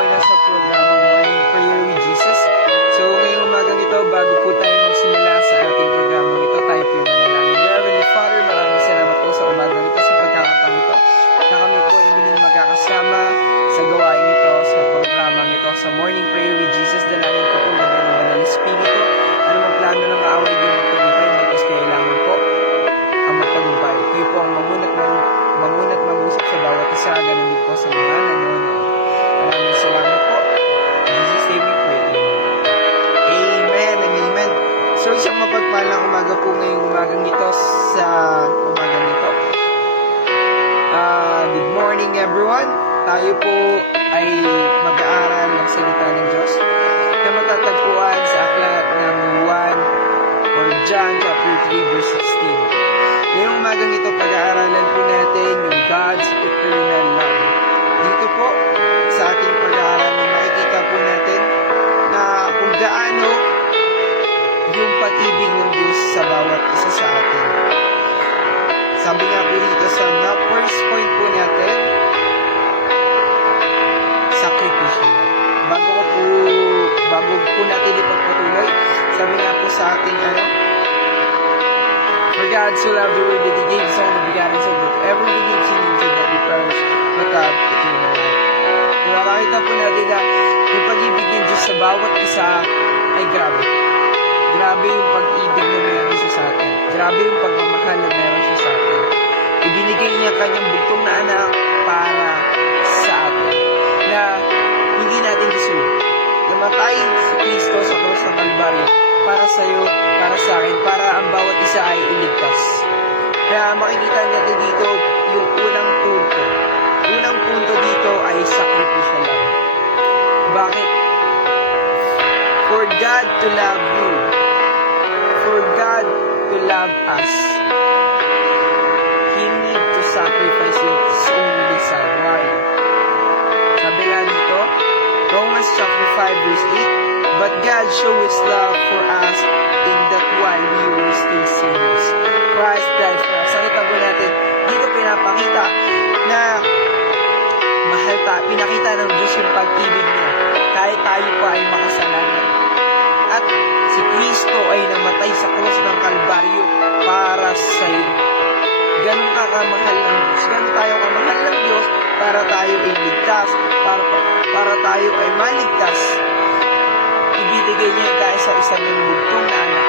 ay nasa programang Morning Prayer with Jesus. So ngayong umagang ito, bago po tayo magsimula sa ating programang ito, tayo po yung manalangin. Dear Heavenly Father, maraming salamat po sa umagang ito, sa pagkakataon ito, na kami po ay muling magkakasama sa gawain ito, sa programang ito, sa Morning Prayer with Jesus. Dalangin ko po na ng Banal Espiritu, ano mang plano ng kaaway din magtagumpay, tapos kailangan po ang magtagumpay. Kayo po ang mamunat mangusap sa bawat isa, ganun din po sa mga nanonood. Maraming salamat po. In Jesus' name we pray. Amen and amen. So isang mapagpalang umaga po ngayong umagang ito sa umagang ito. Good morning everyone. Tayo po ay mag-aaral ng salita ng Diyos na matatagpuan sa aklat ng 1 or John chapter 3 verse 16. Ngayong umagang ito, pag-aaralan po natin yung God's eternal love. Dito po, sa ating pag-aaralan, makikita po natin na kung gaano yung pag-ibig ng Diyos sa bawat isa sa atin. Sabi nga po dito sa first point po natin, sacrificial. Bago po natin ipagpatuloy, sabi nga po sa ating for God so loved the world that He gave His only begotten Son, that whoever believes in Him shall not be perished, but have eternal life. Kung makakita po natin na yung pag-ibig ng Diyos sa bawat isa ay grabe. Grabe yung pag-ibig na meron siya sa atin. Grabe yung pagmamahal na meron siya sa atin. Ibinigay niya kanyang bugtong na anak para sa atin, na hindi natin deserve. Namatay si Kristo sa krus ng Kalbaryo para sa iyo, para sa akin, para ang bawat isa ay iligtas. Kaya makikita natin dito yung unang punto. Unang punto dito ay sacrificial love. Bakit? For God to love you, for God to love us, He need to sacrifice His only Son. Why? Sabi nga dito, Romans chapter 5 verse 8, but God showed His love for us in that while we were still sinners, Christ died for us. Nakita po natin, dito pinapakita na pinakita ng Diyos yung pag-ibig niya kahit tayo pa ay makasalanan. At si Kristo ay namatay sa krus ng Kalbaryo para sa iyo. Ganun ka kamahal ng Diyos. Ganun tayo kamahal ng Diyos para tayo ay ligtas, para tayo ay maligtas. Ibibigay niya tayo sa isang bugtong na anak.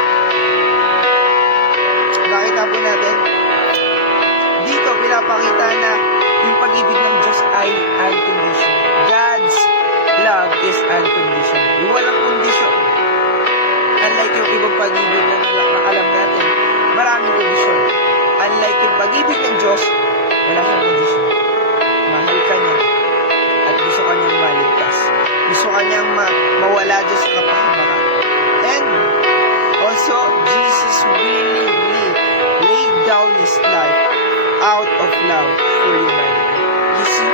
Nakita po natin, dito pinapakita na yung pag-ibig ng Diyos ay unconditional. God's love is unconditional. Walang kondisyon. Unlike yung ibang pag-ibig na alam natin, maraming kondisyon. Unlike yung pag-ibig ng Diyos, wala siyang kondisyon. Mahal ka niya at gusto ka niyang maligtas. Gusto ka niyang mawala dyan sa kapahamakan. And also, Jesus really laid down His life out of love for humanity. You see,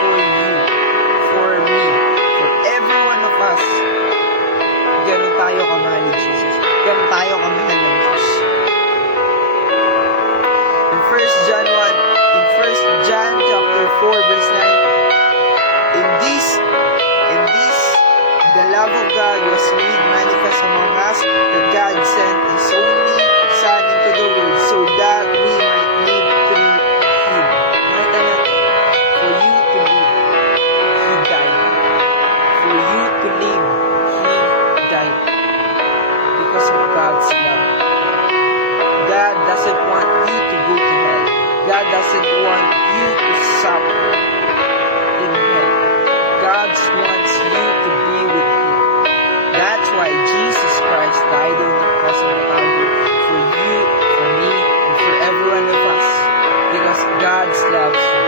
for you, for me, for every one of us, ganun tayo kamahal ni Jesus. Ganun tayo kamahal ng Diyos. In 1 John chapter 4 verse 9, in this the love of God was made manifest among us, that God sent His only Son into the world so that we might live through Him. Nakita natin, for you to live, He died. For you to live, He died. Because of God's love. God doesn't want you to go to hell. God doesn't want you to suffer in hell. God wants you to be with Him. That's why Jesus Christ died on the cross of the Calvary for you, for me, and for every one of us. Because God loves you.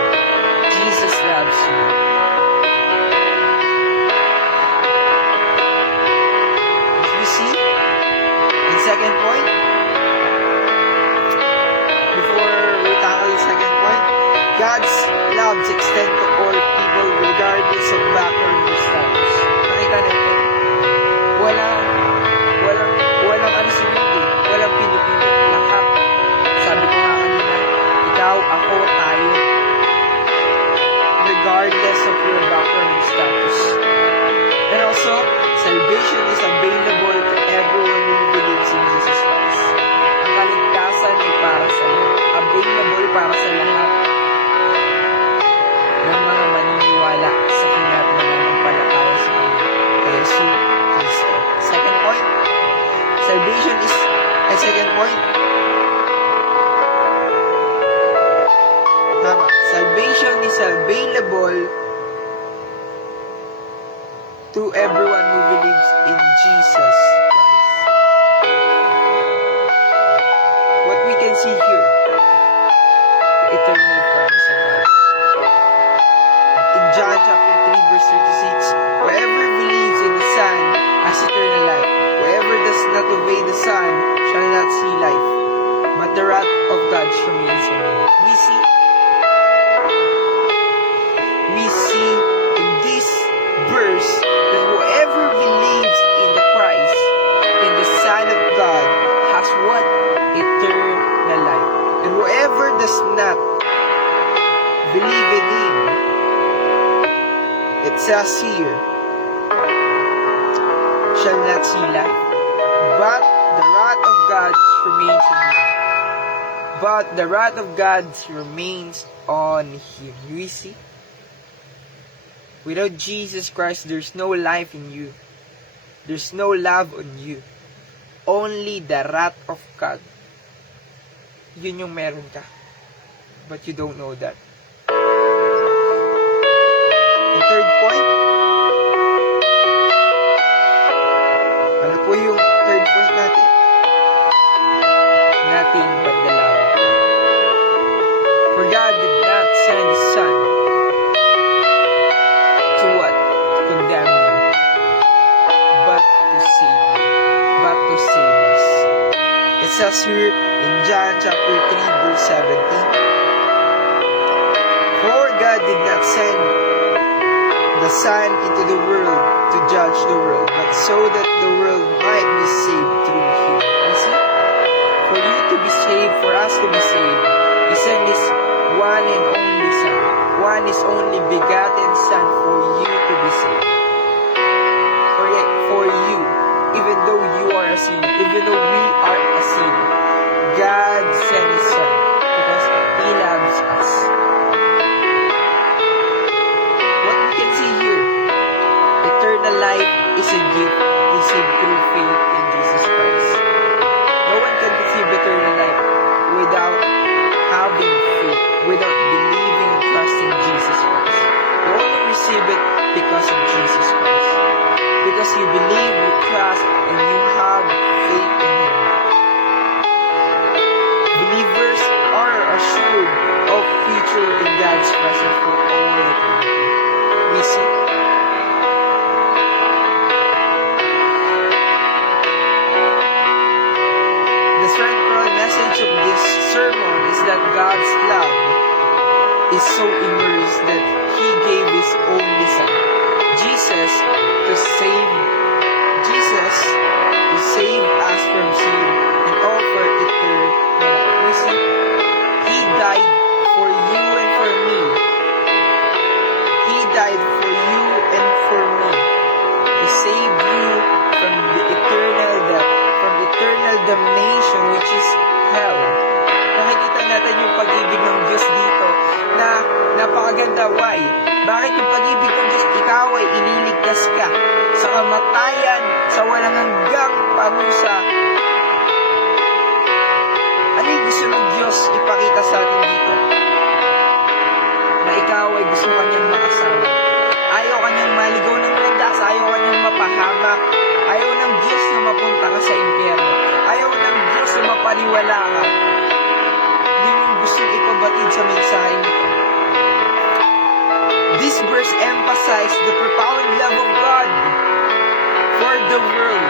Jesus loves you. You see? The second point, before we tackle the second point, God's love extends to all people regardless of background or status. Nakita natin, walang walang pinipili, lahat. Sabi ko nga kanina, ikaw, ako, tayo, regardless regardless of your background and status. And also, salvation is available to everyone who believes in Jesus Christ. Ang kaligtasan ay para sa lahat. Available para sa lahat ng mga maniniwala sa Kanya at mananampalataya sa Kanya. Kay Jesus Kristo. Second point, salvation is a second point. Tama. Salvation is available to everyone who believes in Jesus Christ. What we can see here, the eternal promise of God. In John chapter 3 verse 36, whoever believes in the Son has eternal life. Whoever does not obey the Son shall not see life, but the wrath of God remains on him. We see in this verse that whoever believes in the Christ, in the Son of God, has what? Eternal life. And whoever does not believe in Him, it says here, shall not see life, but the wrath of God remains on him. But the wrath of God remains on him. We see? Without Jesus Christ, there's no life in you. There's no love on you. Only the wrath of God. Yun yung meron ka. But you don't know that. And third point. Ano po yung third point natin? Nothing but the love of God. For God did not send His Son to what? To condemn you, but to save you, but to save us. It says here in John chapter 3 verse 17, for God did not send the Son into the world to judge the world, but so that the world might be saved through Him. You see? For you to be saved, for us to be saved, He sent His one and only Son, one is only begotten Son for you to be saved. For you, even though you are a sinner, even though we are a sinner, God sent His Son because He loves us. What we can see here, eternal life is a gift received through faith in Jesus Christ. No one can receive eternal life without having faith, without believing and trusting Jesus Christ. You only receive it because of Jesus Christ. Because you believe, you trust, and you have faith in Him. Believers are assured of future in God's presence for all eternity. We see. The central message of this sermon is that God's love is so immersed that He gave His only Son, Jesus to save us from sin and offer eternal life. You see, He died for you and for me. He died for you and for me to save you from the eternal death, from eternal damnation, which is hell. Nakikita natin yung pag-ibig ng Diyos dito na napakaganda. Why? Bakit yung pag-ibig ng Diyos? Ikaw ay iniligtas ka sa kamatayan, sa walang hanggang parusa. Ano yung gusto ng Diyos ipakita sa atin dito? Na ikaw ay gusto kanyang makasama. Ayaw kanyang maligaw ng landas, ayaw kanyang mapahamak. Ayaw ng Diyos na mapunta ka sa impyerno. Ayaw ng Diyos na mapaniwala ka. Yun yung gustong ipabatid sa mensahe nito. This verse emphasizes the profound love of God for the world,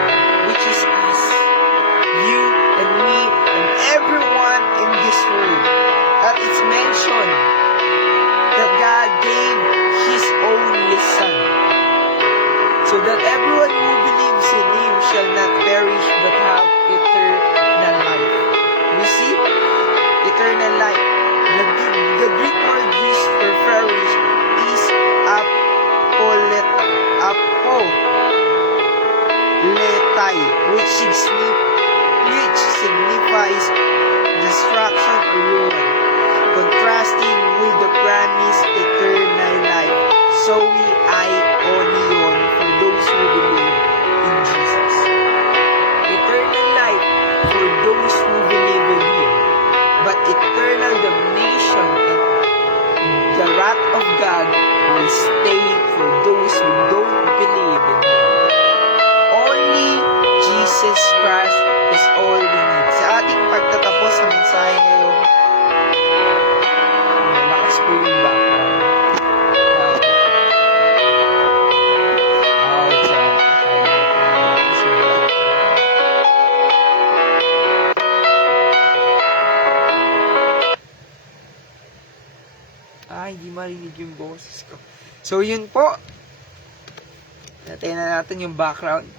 which is us, you and me and everyone in this world. At it's mentioned that God gave His only Son, so that everyone who believes in Him shall not perish but have eternal life. You see? Eternal life. The Greek word used for perish is Sai, which signifies destruction or ruin, contrasting with the promised eternal life. Zoe Aionion for those who believe in Jesus. Eternal life for those who believe in Him, but eternal damnation and the wrath of God will stay for those who don't believe in Him. Only Jesus Christ is all we need. Sa ating pagtatapos sa mensahe ngayon, malakas po yung background. Hindi marinig yung boses ko. So, yun po. Natin na natin yung background.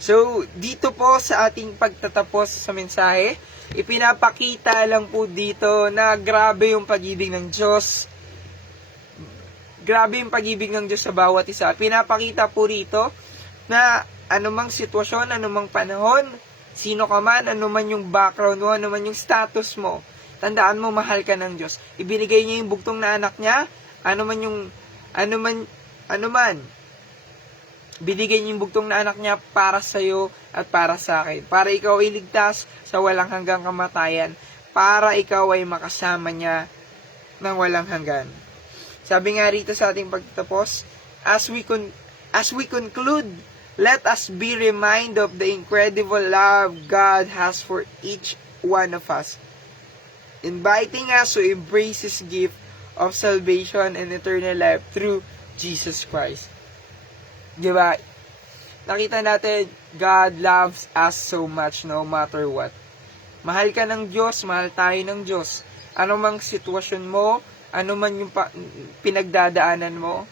So, dito po sa ating pagtatapos sa mensahe, ipinapakita lang po dito na grabe yung pag-ibig ng Diyos. Grabe yung pag-ibig ng Diyos sa bawat isa. Pinapakita po rito na anumang sitwasyon, anumang panahon, sino ka man, anuman yung background mo, anuman yung status mo, tandaan mo, mahal ka ng Diyos. Ibinigay niya yung bugtong na anak niya, anuman, binigay niya yung bugtong na anak niya para sa'yo at para sa akin. Para ikaw ay ligtas sa walang hanggang kamatayan. Para ikaw ay makasama niya ng walang hanggan. Sabi nga rito sa ating pagtatapos, as we conclude, let us be reminded of the incredible love God has for each one of us, inviting us to embrace His gift of salvation and eternal life through Jesus Christ. Diba? Nakita natin, God loves us so much no matter what. Mahal ka ng Diyos, mahal tayo ng Diyos. Ano mang sitwasyon mo, ano man yung pinagdadaanan mo,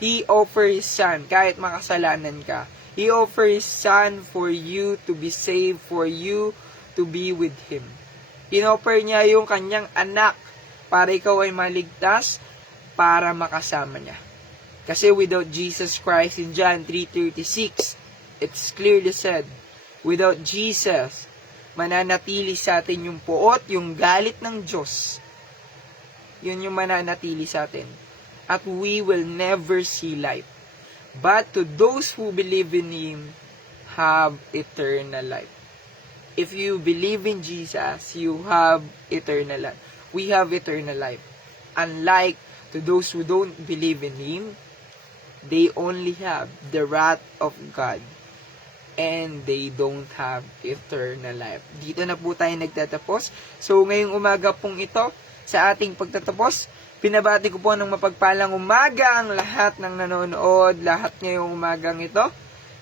He offers His Son, kahit makasalanan ka. He offers His Son for you to be saved, for you to be with Him. Inoffer niya yung kanyang anak para ikaw ay maligtas, para makasama niya. Kasi without Jesus Christ, in John 3:36, it's clearly said, without Jesus, mananatili sa atin yung puot, yung galit ng Diyos. Yun yung mananatili sa atin. At we will never see life. But to those who believe in Him, have eternal life. If you believe in Jesus, you have eternal life. We have eternal life. Unlike to those who don't believe in Him, they only have the wrath of God. And they don't have eternal life. Dito na po tayo nagtatapos. So, ngayong umaga pong ito, sa ating pagtatapos, pinabati ko po ng mapagpalang umaga ang lahat ng nanonood, lahat ngayong umagang ito.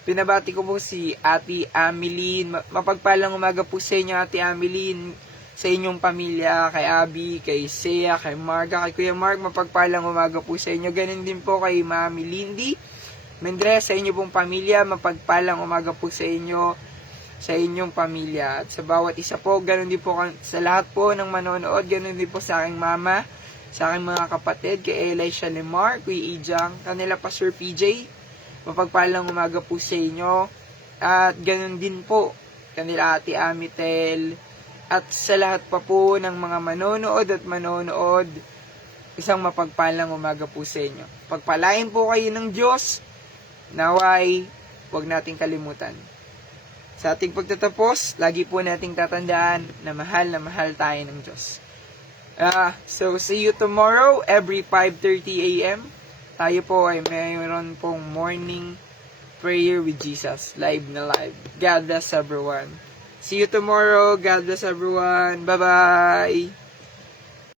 Pinabati ko po si Ate Ameline. Mapagpalang umaga po sa inyo, Ate Ameline, sa inyong pamilya, kay Abby, kay Sea, kay Marga, kay Kuya Mark. Mapagpalang umaga po sa inyo. Ganun din po kay Mami Lindy Mendres, sa inyo pong pamilya. Mapagpalang umaga po sa inyo, sa inyong pamilya. At sa bawat isa po, ganun din po sa lahat po ng manonood. Ganun din po sa aking mama, sa aking mga kapatid, kay Elisha Lemar, Kuya Ijang, kanila pa Sir PJ. Mapagpalang umaga po sa inyo. At ganun din po kanila Ate Amitel. At sa lahat pa po ng mga manonood, isang mapagpalang umaga po sa inyo. Pagpalain po kayo ng Diyos, naway, huwag nating kalimutan. Sa ating pagtatapos, lagi po nating tatandaan na mahal tayo ng Diyos. So, see you tomorrow, every 5:30 a.m. Tayo po ay mayroon pong morning prayer with Jesus. Live na live. God bless everyone. See you tomorrow. God bless everyone. Bye-bye.